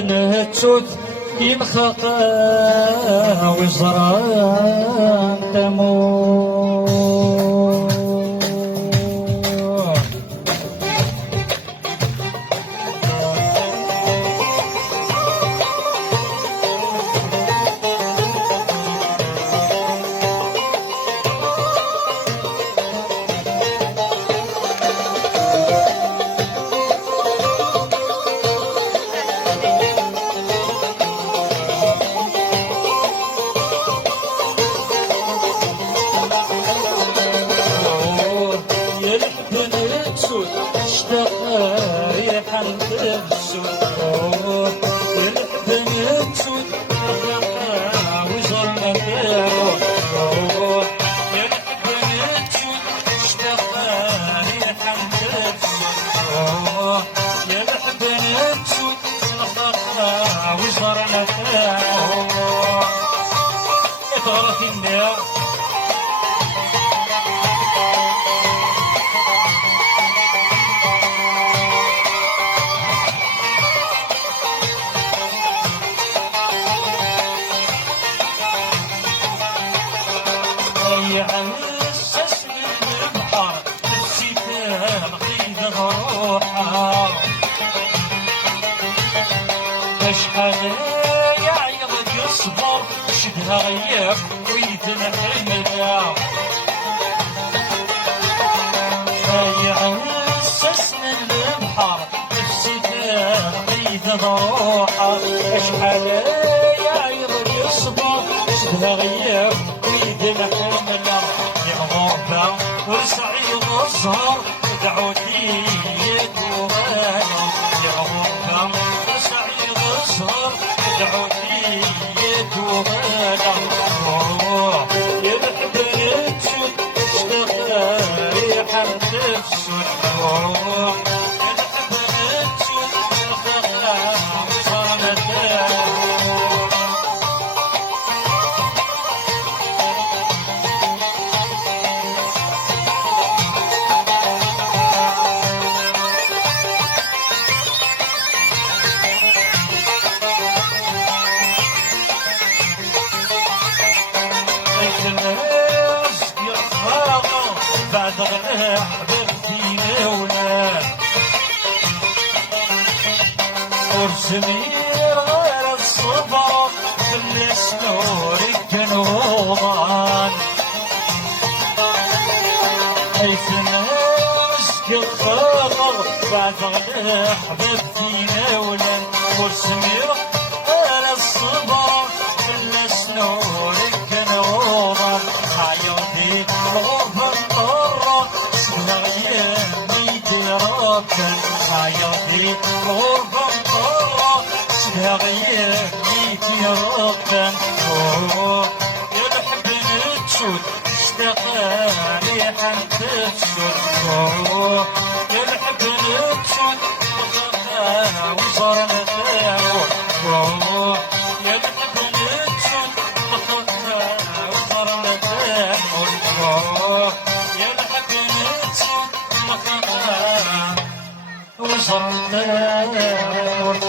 التوت يمخق وزران تموت. غياب ويتنحمل يعسس من البحر نفسي تغيد ضروحه اشحال يعيض يصبر شدها غياب ويتنحمل يا غربة وسعيد الزهر دعوتي يدوغانا يا غربة وسعيد الزهر دعوتي يدوغانا ورسمير غير الصبر بالسنور الجنوبان حيث مسك الخبر بعد غير حبيبتينا ولان ورسمير غير الصبر بالسنور الجنوبان حياتي الغربة الضرة اسمها غيامي درابا حياتي الغربة يا غيابي ربا يا الحب نتشوت اشتاقاني حنت تشوت يا الحب نتشوت بخاخا وزرنا تاوت يا الحب نتشوت بخاخا وزرنا تاوت يا الحب نتشوت بخاخا وزرنا تاوت